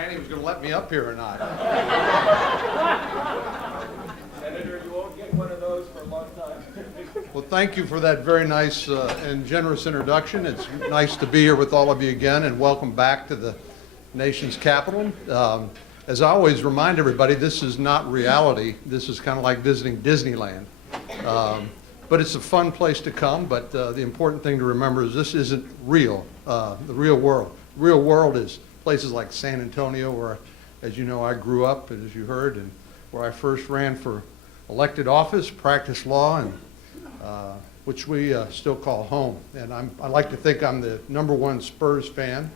Manny was going to let me up here or not. Senator, you won't get one of those for a long time. Well, thank you for that very nice and generous introduction. It's nice to be here with all of you again, and welcome back to the nation's capital. As I always remind everybody, this is not reality. This is kind of like visiting Disneyland. But it's a fun place to come, but the important thing to remember is this isn't real, the real world. The real world is places like San Antonio, where, as you know, I grew up, and as you heard, and where I first ran for elected office, practiced law, and which we still call home. And I like to think I'm the #1 Spurs fan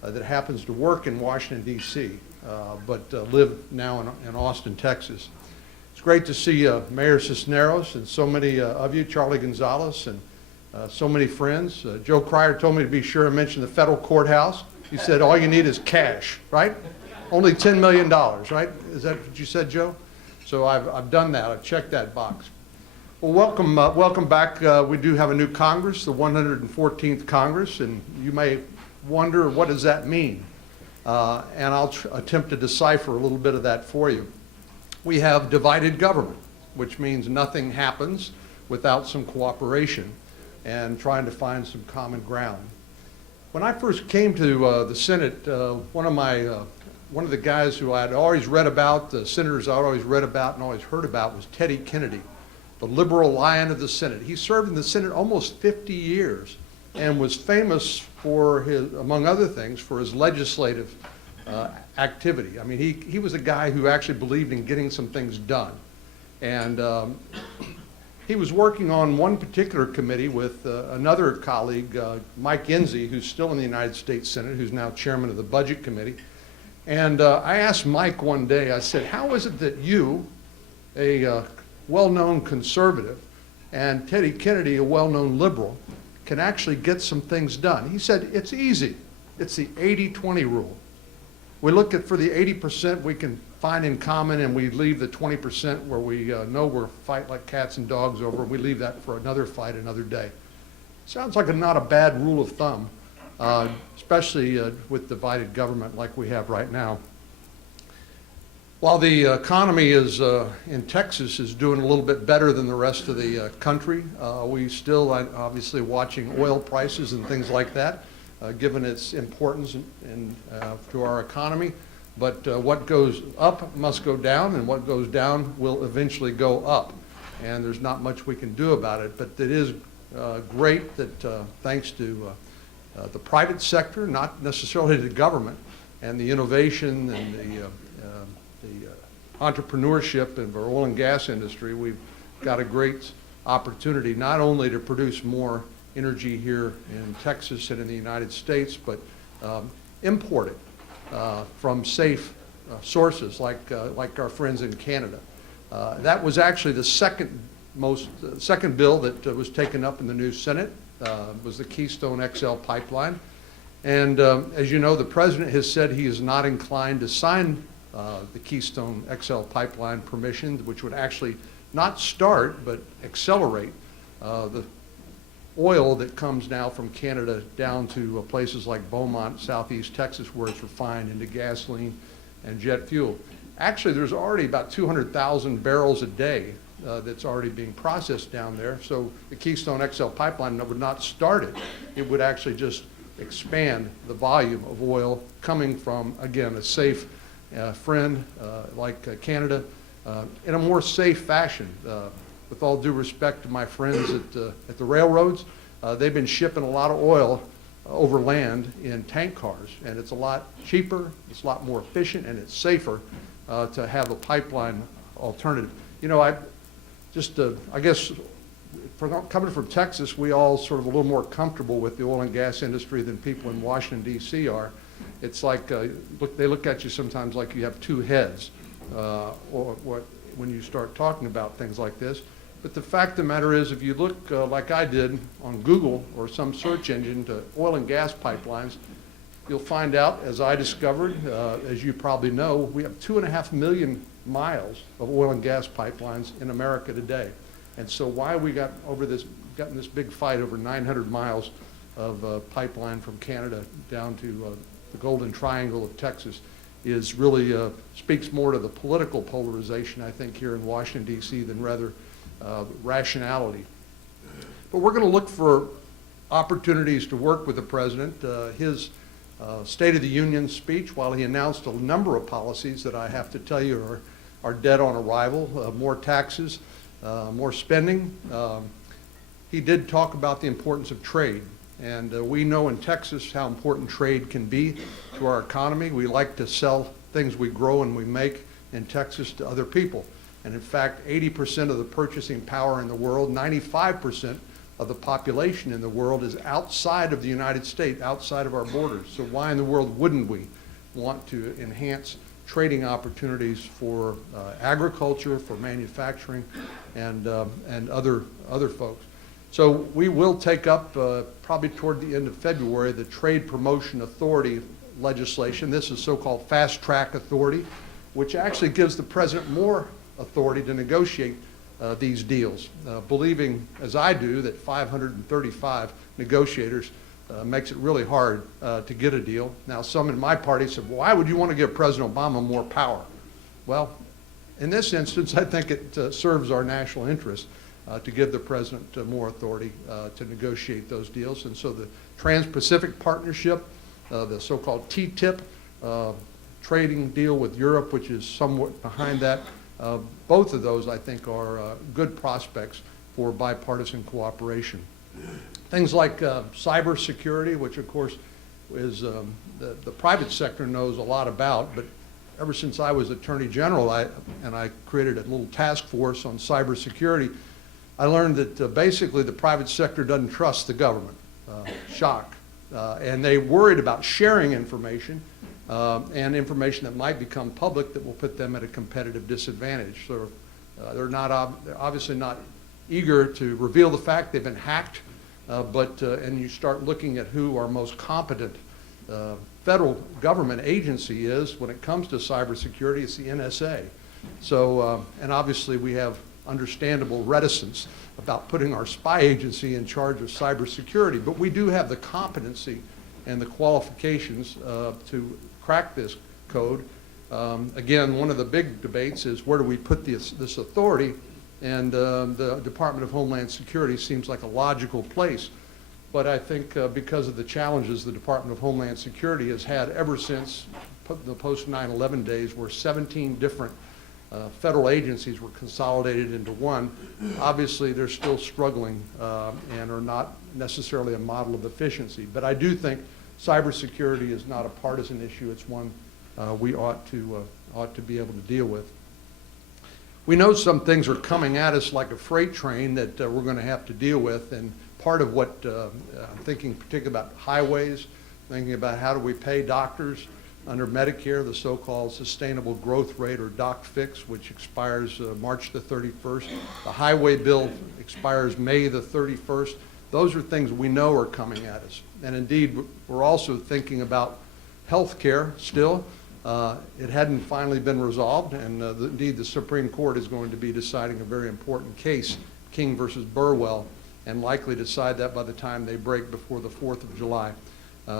that happens to work in Washington, D.C., but live now in Austin, Texas. It's great to see Mayor Cisneros and so many of you, Charlie Gonzalez, and so many friends. Joe Cryer told me to be sure to mention the federal courthouse. He said all you need is cash, right? Only $10 million, right? Is that what you said, Joe? So I've done that. I've checked that box. Well, welcome back. We do have a new Congress, the 114th Congress, and you may wonder, what does that mean? And I'll attempt to decipher a little bit of that for you. We have divided government, which means nothing happens without some cooperation and trying to find some common ground. When I first came to the Senate, one of the guys who I'd always read about, the senators I'd always read about and always heard about, was Teddy Kennedy, the liberal lion of the Senate. He served in the Senate almost 50 years and was famous for his, among other things, for his legislative activity. I mean, he was a guy who actually believed in getting some things done. And he was working on one particular committee with another colleague, Mike Enzi, who's still in the United States Senate, who's now chairman of the Budget Committee. And I asked Mike one day, I said, how is it that you, a well-known conservative, and Teddy Kennedy, a well-known liberal, can actually get some things done? He said, it's easy. It's the 80-20 rule. We look at, for the 80% we can find in common, and we leave the 20% where we know we're fight like cats and dogs over, and we leave that for another fight another day. Sounds like not a bad rule of thumb, especially with divided government like we have right now. While the economy is in Texas is doing a little bit better than the rest of the country, we still obviously watching oil prices and things like that, given its importance to our economy. But what goes up must go down, and what goes down will eventually go up. And there's not much we can do about it. But it is great that thanks to the private sector, not necessarily the government, and the innovation and the entrepreneurship in our oil and gas industry, we've got a great opportunity not only to produce more energy here in Texas and in the United States, but import it from safe sources like our friends in Canada. That was actually the second bill that was taken up in the new Senate, was the Keystone XL pipeline. And as you know, the President has said he is not inclined to sign the Keystone XL pipeline permission, which would actually not start but accelerate the oil that comes now from Canada down to places like Beaumont, southeast Texas, where it's refined into gasoline and jet fuel. Actually, there's already about 200,000 barrels a day that's already being processed down there. So the Keystone XL pipeline would not start it. It would actually just expand the volume of oil coming from, again, a safe friend like Canada in a more safe fashion. With all due respect to my friends at the railroads, they've been shipping a lot of oil over land in tank cars, and it's a lot cheaper, it's a lot more efficient, and it's safer to have a pipeline alternative. You know, I guess coming from Texas, we all sort of a little more comfortable with the oil and gas industry than people in Washington, D.C. are. It's like, they look at you sometimes like you have two heads when you start talking about things like this. But the fact of the matter is, if you look like I did on Google or some search engine to oil and gas pipelines, you'll find out, as I discovered, as you probably know, we have 2.5 million miles of oil and gas pipelines in America today. And so why we gotten this big fight over 900 miles of pipeline from Canada down to the Golden Triangle of Texas is really speaks more to the political polarization, I think, here in Washington, D.C. than rather rationality. But we're going to look for opportunities to work with the president. His State of the Union speech, while he announced a number of policies that I have to tell you are dead on arrival, more taxes, more spending, he did talk about the importance of trade. And we know in Texas how important trade can be to our economy. We like to sell things we grow and we make in Texas to other people. And in fact, 80% of the purchasing power in the world, 95% of the population in the world is outside of the United States, outside of our borders. So why in the world wouldn't we want to enhance trading opportunities for agriculture, for manufacturing, and other folks? So we will take up, probably toward the end of February, the Trade Promotion Authority legislation. This is so-called fast-track authority, which actually gives the president more authority to negotiate these deals, believing, as I do, that 535 negotiators makes it really hard to get a deal. Now, some in my party said, why would you want to give President Obama more power? Well, in this instance, I think it serves our national interest to give the president more authority to negotiate those deals. And so the Trans-Pacific Partnership, the so-called TTIP trading deal with Europe, which is somewhat behind that, both of those, I think, are good prospects for bipartisan cooperation. Things like cybersecurity, which of course is the private sector knows a lot about, but ever since I was Attorney General and I created a little task force on cybersecurity, I learned that basically the private sector doesn't trust the government. Shock. And they worried about sharing information and information that might become public that will put them at a competitive disadvantage. So they're obviously not eager to reveal the fact they've been hacked, and you start looking at who our most competent federal government agency is when it comes to cybersecurity, it's the NSA. So, and obviously we have understandable reticence about putting our spy agency in charge of cybersecurity, but we do have the competency and the qualifications to crack this code. Again, one of the big debates is where do we put this authority, and the Department of Homeland Security seems like a logical place. But I think because of the challenges the Department of Homeland Security has had ever since the post 9/11 days, where 17 different federal agencies were consolidated into one, obviously they're still struggling and are not necessarily a model of efficiency. But I do think cybersecurity is not a partisan issue. It's one we ought to be able to deal with. We know some things are coming at us like a freight train that we're going to have to deal with, and part of what I'm thinking particularly about highways, thinking about how do we pay doctors under Medicare, the so-called sustainable growth rate, or doc fix, which expires March the 31st. The highway bill expires May the 31st. Those are things we know are coming at us. And indeed, we're also thinking about health care still. It hadn't finally been resolved, and indeed the Supreme Court is going to be deciding a very important case, King versus Burwell, and likely decide that by the time they break before the 4th of July.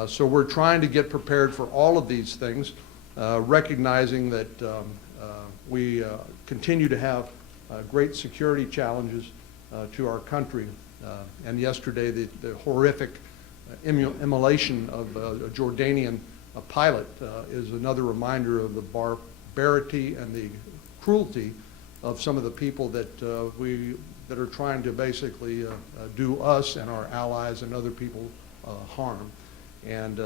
So we're trying to get prepared for all of these things, recognizing that we continue to have great security challenges to our country. And yesterday, the horrific immolation of a Jordanian pilot is another reminder of the barbarity and the cruelty of some of the people that that are trying to basically do us and our allies and other people harm. And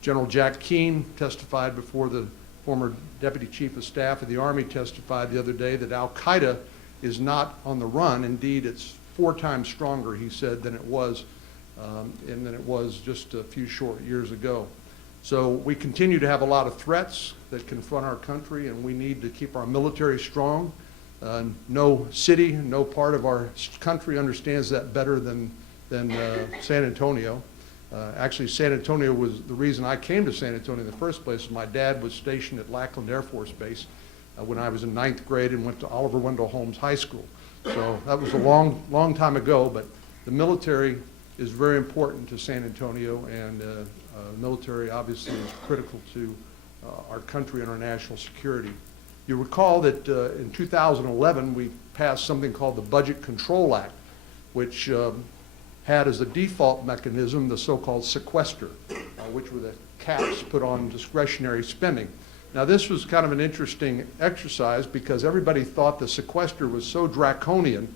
General Jack Keane testified before the former Deputy Chief of Staff of the Army testified the other day that Al-Qaeda is not on the run. Indeed, it's 4 times stronger, he said, than it was just a few short years ago. So we continue to have a lot of threats that confront our country, and we need to keep our military strong. No city, no part of our country understands that better than San Antonio. Actually, San Antonio was the reason I came to San Antonio in the first place. My dad was stationed at Lackland Air Force Base when I was in 9th grade and went to Oliver Wendell Holmes High School. So that was a long time ago, but the military is very important to San Antonio, and the military obviously is critical to our country and our national security. You recall that in 2011 we passed something called the Budget Control Act, which had as a default mechanism the so-called sequester, which were the caps put on discretionary spending. Now this was kind of an interesting exercise because everybody thought the sequester was so draconian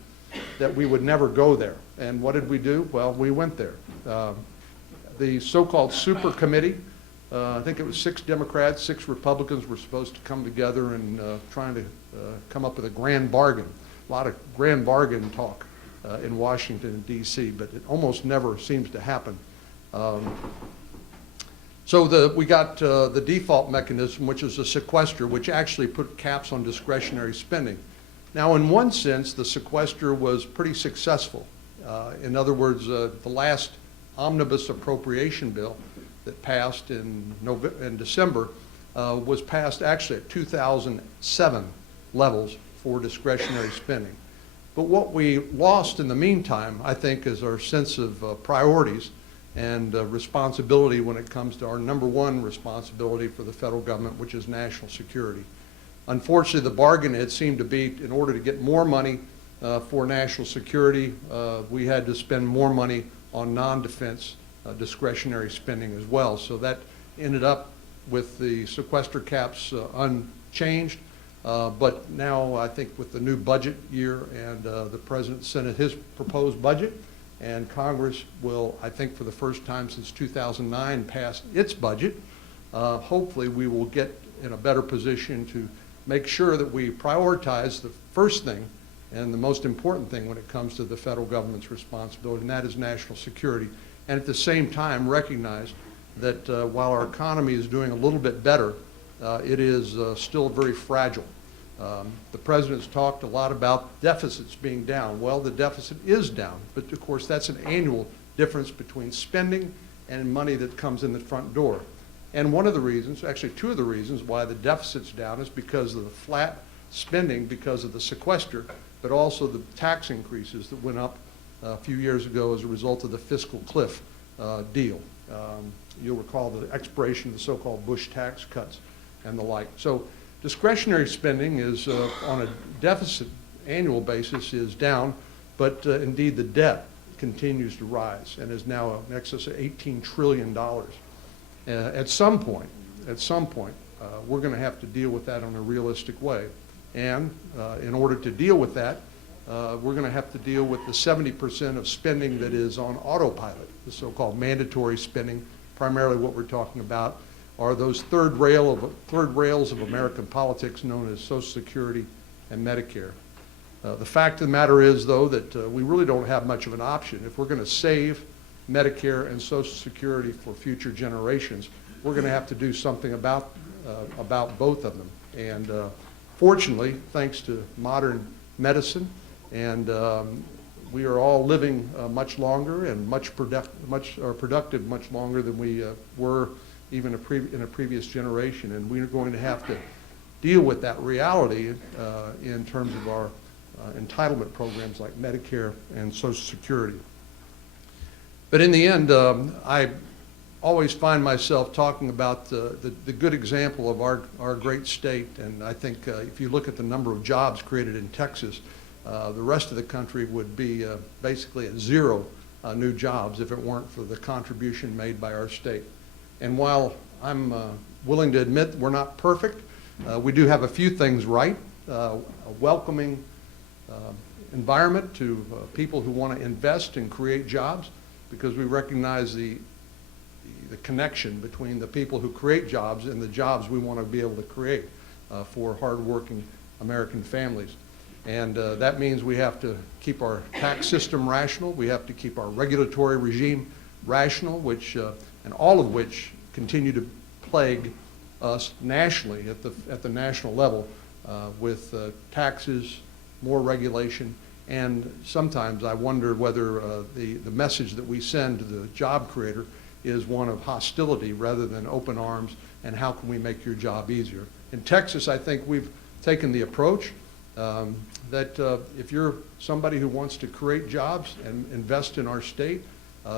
that we would never go there. And what did we do? Well, we went there. The so-called super committee, I think it was 6 Democrats, 6 Republicans were supposed to come together and trying to come up with a grand bargain. A lot of grand bargain talk in Washington and D.C., but it almost never seems to happen. So we got the default mechanism, which is a sequester, which actually put caps on discretionary spending. Now, in one sense, the sequester was pretty successful. In other words, the last omnibus appropriation bill that passed in December was passed actually at 2007 levels for discretionary spending. But what we lost in the meantime, I think, is our sense of priorities and responsibility when it comes to our #1 responsibility for the federal government, which is national security. Unfortunately, the bargain had seemed to be, in order to get more money for national security, we had to spend more money on non-defense discretionary spending as well. So that ended up with the sequester caps unchanged. But now I think with the new budget year and the President sent his proposed budget, and Congress will, I think for the first time since 2009, pass its budget, hopefully we will get in a better position to make sure that we prioritize the first thing and the most important thing when it comes to the federal government's responsibility, and that is national security. And at the same time recognize that while our economy is doing a little bit better, it is still very fragile. The President's talked a lot about deficits being down. Well, the deficit is down, but of course that's an annual difference between spending and money that comes in the front door. And one of the reasons, actually 2 of the reasons why the deficit's down is because of the flat spending because of the sequester, but also the tax increases that went up a few years ago as a result of the fiscal cliff deal. You'll recall the expiration of the so-called Bush tax cuts and the like. So discretionary spending is on a deficit annual basis is down, but indeed the debt continues to rise and is now in excess of $18 trillion. At some point, we're going to have to deal with that in a realistic way. And in order to deal with that, we're going to have to deal with the 70% of spending that is on autopilot, the so-called mandatory spending. Primarily what we're talking about are those third rails of American politics known as Social Security and Medicare. The fact of the matter is, though, that we really don't have much of an option. If we're going to save Medicare and Social Security for future generations, we're going to have to do something about both of them. And fortunately, thanks to modern medicine, and we are all living much longer and much productive much longer than we were even in a previous generation. And we are going to have to deal with that reality in terms of our entitlement programs like Medicare and Social Security. But in the end, I always find myself talking about the good example of our great state. And I think if you look at the number of jobs created in Texas, the rest of the country would be basically at 0 new jobs if it weren't for the contribution made by our state. And while I'm willing to admit we're not perfect, we do have a few things right. A welcoming environment to people who want to invest and create jobs, because we recognize the connection between the people who create jobs and the jobs we want to be able to create for hardworking American families. And that means we have to keep our tax system rational. We have to keep our regulatory regime rational, which and all of which continue to plague us nationally at the national level with taxes, more regulation, and sometimes I wonder whether the message that we send to the job creator is one of hostility rather than open arms and how can we make your job easier. In Texas, I think we've taken the approach that if you're somebody who wants to create jobs and invest in our state,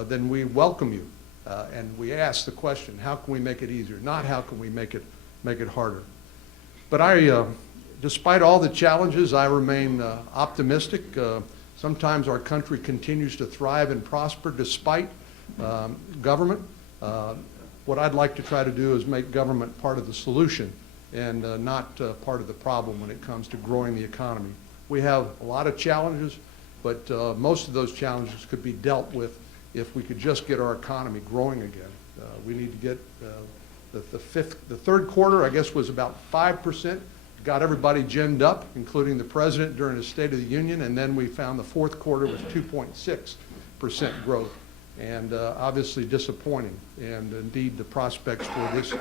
then we welcome you. And we ask the question, how can we make it easier? Not how can we make it make it harder. But despite all the challenges, I remain optimistic. Sometimes our country continues to thrive and prosper despite government. What I'd like to try to do is make government part of the solution and not part of the problem when it comes to growing the economy. We have a lot of challenges, but most of those challenges could be dealt with if we could just get our economy growing again. We need to get the third quarter, I guess, was about 5%. Got everybody ginned up, including the president during his State of the Union, and then we found the fourth quarter was 2.6% growth, and obviously disappointing. And indeed, the prospects for this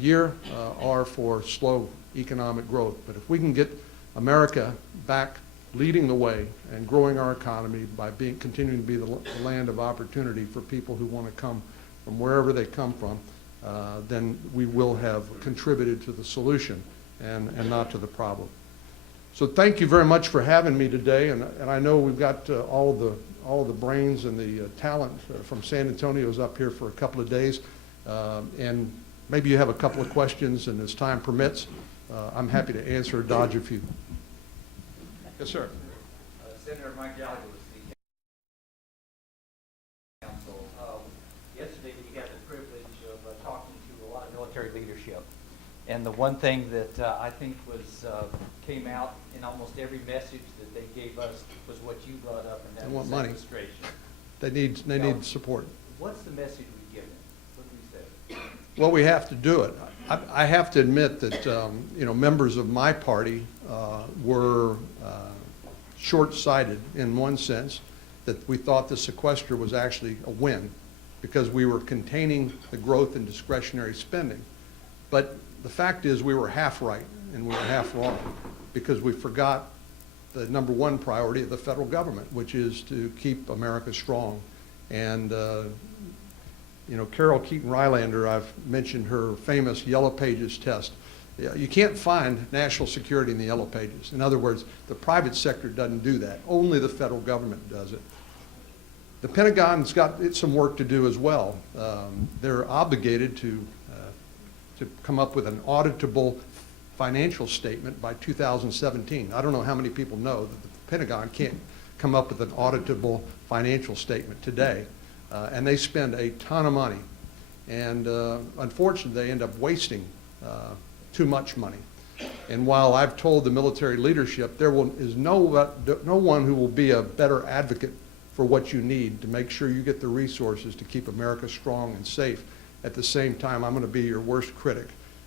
year are for slow economic growth. But if we can get America back leading the way and growing our economy by continuing to be the land of opportunity for people who want to come from wherever they come from, then we will have contributed to the solution and not to the problem. So thank you very much for having me today, and I know we've got all of the brains and the talent from San Antonio's up here for a couple of days, and maybe you have a couple of questions, and as time permits, I'm happy to answer or dodge a few. Yes, sir. Senator Mike Gallagher was the council. Yesterday we had the privilege of talking to a lot of military leadership. And the one thing that I think came out in almost every message that they gave us was what you brought up, and that They was want money. sequestration. They need support. What's the message we give them? What do we say? Well, we have to do it. I have to admit that members of my party were short-sighted in one sense, that we thought the sequester was actually a win because we were containing the growth in discretionary spending. But the fact is we were half right and we were half wrong because we forgot the number one priority of the federal government, which is to keep America strong. And Carol Keaton Rylander, I've mentioned her famous Yellow Pages test. You can't find national security in the Yellow Pages. In other words, the private sector doesn't do that. Only the federal government does it. The Pentagon's got some work to do as well. They're obligated to come up with an auditable financial statement by 2017. I don't know how many people know that the Pentagon can't come up with an auditable financial statement today. And they spend a ton of money. And unfortunately, they end up wasting too much money. And while I've told the military leadership there is no one who will be a better advocate for what you need to make sure you get the resources to keep America strong and safe. At the same time, I'm going to be your worst critic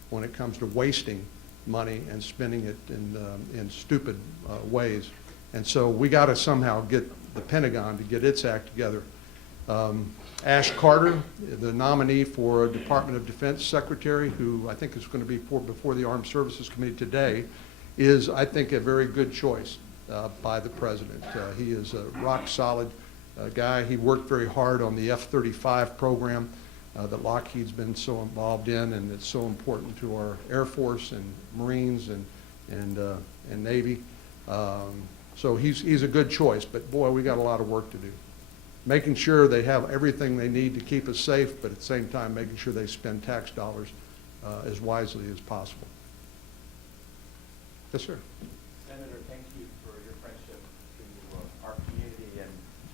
when it comes to wasting money and spending it in stupid ways. And so we got to somehow get the Pentagon to get its act together. Ash Carter, the nominee for Department of Defense Secretary, who I think is going to be before the Armed Services Committee today, is, I think, a very good choice by the President. He is a rock-solid guy. He worked very hard on the F-35 program that Lockheed's been so involved in, and it's so important to our Air Force and Marines and Navy. So he's a good choice, but boy, we got a lot of work to do. Making sure they have everything they need to keep us safe, but at the same time making sure they spend tax dollars as wisely as possible. Yes, sir. Senator, thank you for your friendship to our community. And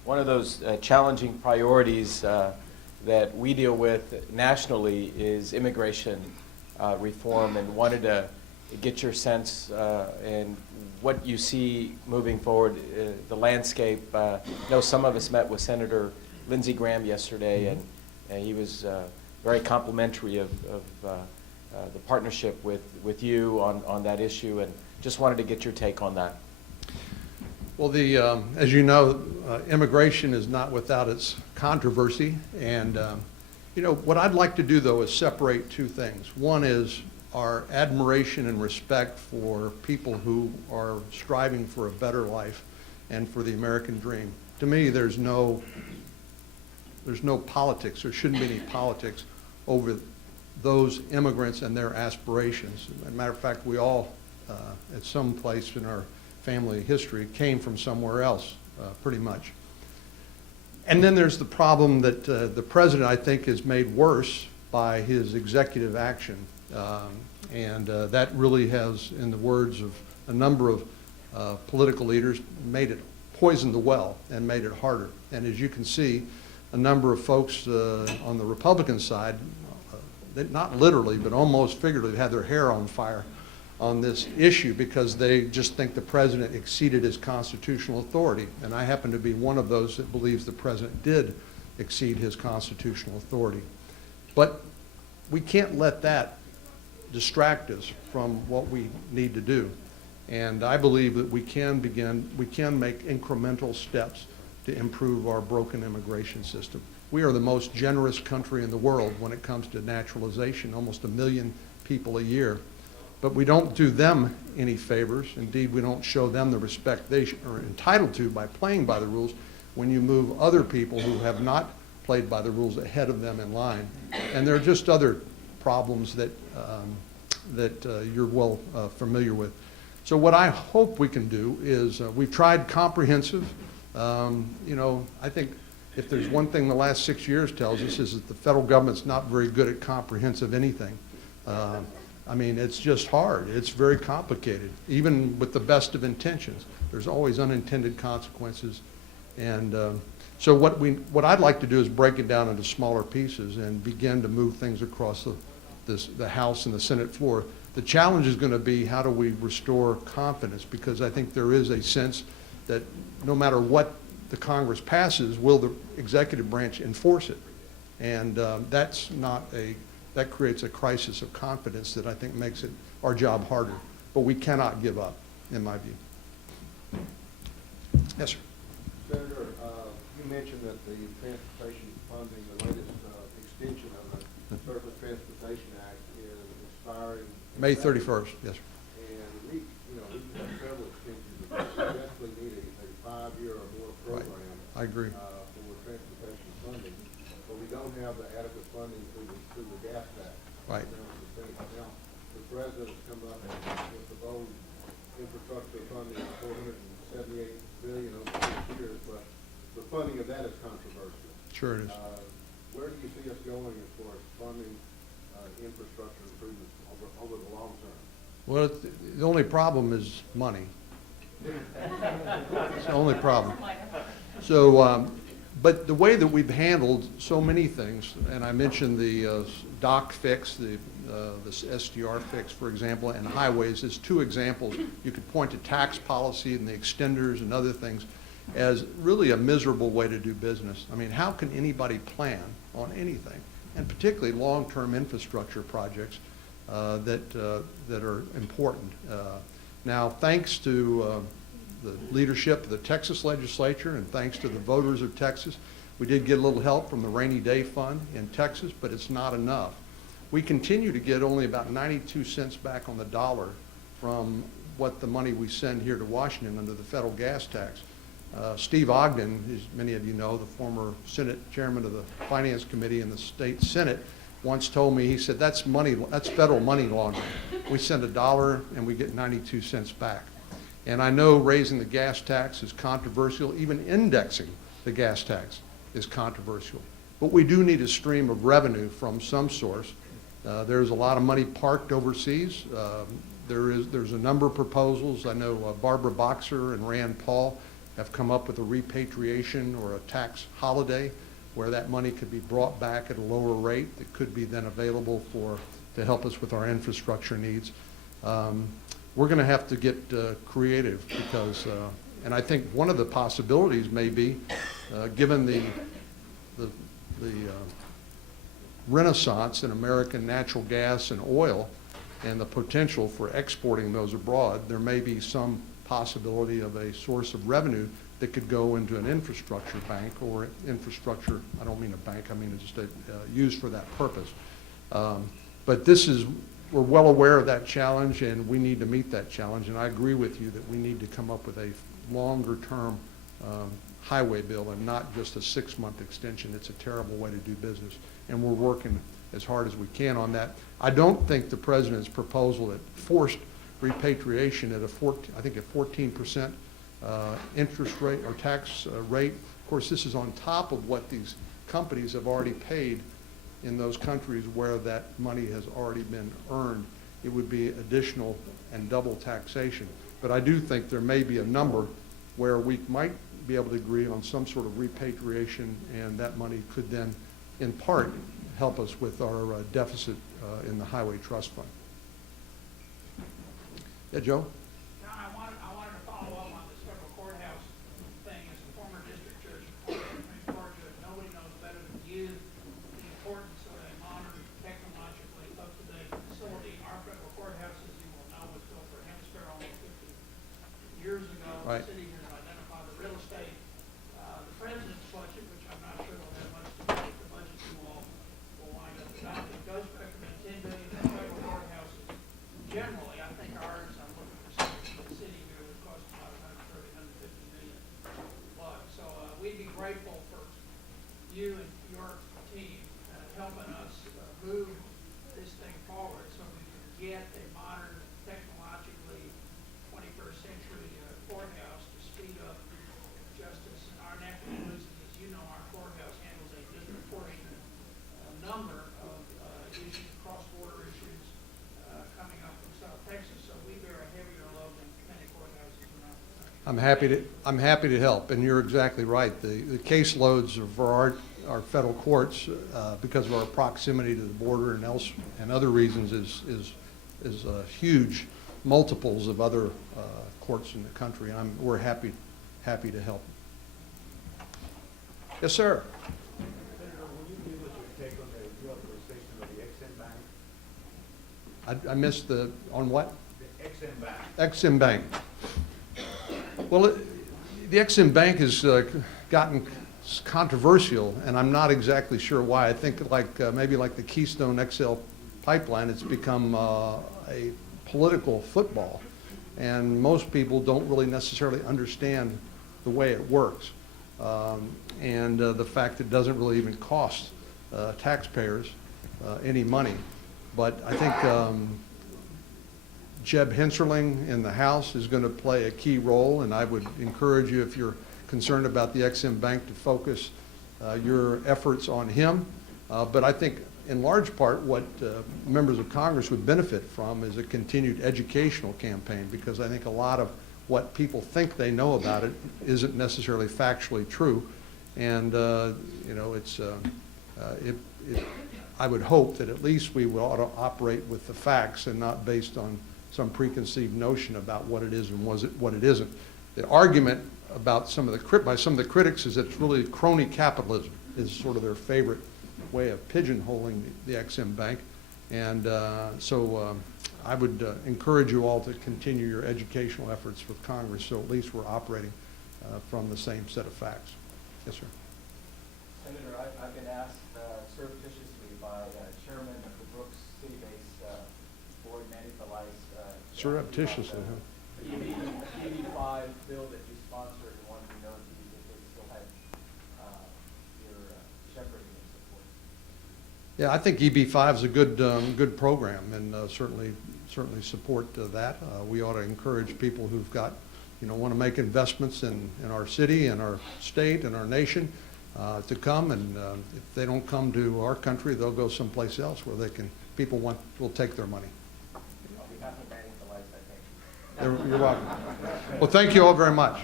one of those challenging priorities that we deal with nationally is immigration reform, and wanted to get your sense and what you see moving forward, the landscape. I know some of us met with Senator Lindsey Graham yesterday, and he was very complimentary of the partnership with you on that issue, and just wanted to get your take on that. Well, as you know, immigration is not without its controversy, and what I'd like to do, though, is separate two things. One is our admiration and respect for people who are striving for a better life and for the American dream. To me, there's no politics, there shouldn't be any politics over those immigrants and their aspirations. As a matter of fact, we all, at some place in our family history, came from somewhere else, pretty much. And then there's the problem that the President, I think, has made worse by his executive action. And that really has, in the words of a number of political leaders, poisoned the well and made it harder. And as you can see, a number of folks on the Republican side, not literally, but almost figuratively, had their hair on fire on this issue because they just think the president exceeded his constitutional authority. And I happen to be one of those that believes the president did exceed his constitutional authority. But we can't let that distract us from what we need to do. And I believe that we can make incremental steps to improve our broken immigration system. We are the most generous country in the world when it comes to naturalization, almost 1 million people a year. But we don't do them any favors. Indeed, we don't show them the respect they are entitled to by playing by the rules when you move other people who have not played by the rules ahead of them in line. And there are just other problems that, you're well familiar with. So what I hope we can do is, we've tried comprehensive. You know, I think if there's one thing the last 6 years tells us is that the federal government's not very good at comprehensive anything. I mean, it's just hard. It's very complicated. Even with the best of intentions, there's always unintended consequences. And so what I'd like to do is break it down into smaller pieces and begin to move things across the House and the Senate floor. The challenge is going to be, how do we restore confidence? Because I think there is a sense that no matter what the Congress passes, will the executive branch enforce it? And that creates a crisis of confidence that I think makes our job harder. But we cannot give up, in my view. Yes, sir. Senator, you mentioned that the transportation funding, the latest extension of the Surface Transportation Act is expiring May 31st, yes, sir. And we've had several extensions of that. We definitely need a 5-year or more program. I agree. For transportation funding, but we don't have the adequate funding through the gas tax. Right. Now, the president has come up with the bold infrastructure funding of $478 billion over 6 years, but the funding of that is controversial. Sure it is. Where do you see us going as far as funding infrastructure improvements over the long term? Well, the only problem is money. It's the only problem. So, but the way that we've handled so many things, and I mentioned the dock fix, the SDR fix, for example, and highways as 2 examples. You could point to tax policy and the extenders and other things as really a miserable way to do business. I mean, how can anybody plan on anything, and particularly long-term infrastructure projects that are important? Now, thanks to the leadership of the Texas legislature and thanks to the voters of Texas, we did get a little help from the Rainy Day Fund in Texas, but it's not enough. We continue to get only about 92 cents back on the dollar from what the money we send here to Washington under the federal gas tax. Steve Ogden, as many of you know, the former Senate chairman of the Finance Committee in the state Senate, once told me, he said, that's federal money laundering. We send $1 and we get 92 cents back. And I know raising the gas tax is controversial. Even indexing the gas tax is controversial. But we do need a stream of revenue from some source. There's a lot of money parked overseas. There's a number of proposals. I know Barbara Boxer and Rand Paul have come up with a repatriation or a tax holiday where that money could be brought back at a lower rate that could be then available to help us with our infrastructure needs. We're going to have to get creative because, and I think one of the possibilities may be, given the renaissance in American natural gas and oil and the potential for exporting those abroad, there may be some possibility of a source of revenue that could go into an infrastructure bank or infrastructure, I don't mean a bank, I mean just used for that purpose. But we're well aware of that challenge and we need to meet that challenge, and I agree with you that we need to come up with a longer term highway bill and not just a 6-month extension. It's a terrible way to do business, and we're working as hard as we can on that. I don't think the president's proposal that forced repatriation at I think a 14% interest rate or tax rate. Of course, this is on top of what these companies have already paid in those countries where that money has already been earned. it would be additional and double taxation. But I do think there may be a number where we might be able to agree on some sort of repatriation, and that money could then, in part, help us with our deficit in the Highway Trust Fund. Yeah, Joe? John, I wanted to follow up on this federal courthouse thing. As a former district judge in Supreme Court judge, nobody knows better than you the importance of a modern, technologically up-to-date facility. Our federal courthouse, as you will know, was built for a hemisphere almost 50 years ago. Right. The city has identified the real estate. The president's budget, which I'm not sure will have much to do with the budget you all will wind up adopting, does recommend $10 billion for federal courthouses. Generally, I think ours, I'm looking for something in the city here that costs about $130, $150 million bucks. So we'd be grateful for you and your team helping us move this thing forward so we can get a modern, technologically 21st century courthouse to speed up justice in our neck of the woods. As you know, our courthouse handles a disproportionate number of issues, cross-border issues coming up from South Texas. So we bear a heavier load than many courthouses around the country. I'm happy to help, and you're exactly right. The caseloads for our federal courts, because of our proximity to the border and other reasons, is huge multiples of other courts in the country. We're happy to help. Yes, sir. Senator, will you give us your take on the reauthorization of the Ex-Im Bank? I missed on what? The Ex-Im Bank. Ex-Im Bank. Well, the Ex-Im Bank has gotten controversial, and I'm not exactly sure why. I think maybe like the Keystone XL pipeline, it's become a political football, and most people don't really necessarily understand the way it works, and the fact that it doesn't really even cost taxpayers any money. But I think Jeb Hinserling in the House is going to play a key role, and I would encourage you, if you're concerned about the Ex-Im Bank, to focus your efforts on him. But I think in large part what members of Congress would benefit from is a continued educational campaign, because I think a lot of what people think they know about it isn't necessarily factually true. And you know, I would hope that at least we ought to operate with the facts and not based on some preconceived notion about what it is and what it isn't. The argument about by some of the critics is that it's really crony capitalism is sort of their favorite way of pigeonholing the Ex-Im Bank. And so I would encourage you all to continue your educational efforts with Congress, so at least we're operating from the same set of facts. Yes, sir. Senator, I've been asked surreptitiously by Chairman of the Brooks City-based Board, Manny Felice. Surreptitiously, huh? The EB5 bill that you sponsored, and wanted to know if they still had your shepherding and support. Yeah, I think EB5 is a good program, and certainly support that. We ought to encourage people who've got, want to make investments in our city and our state and our nation to come, and if they don't come to our country, they'll go someplace else where people will take their money. On behalf of Manny Felice, I thank you. You're welcome. Well, thank you all very much.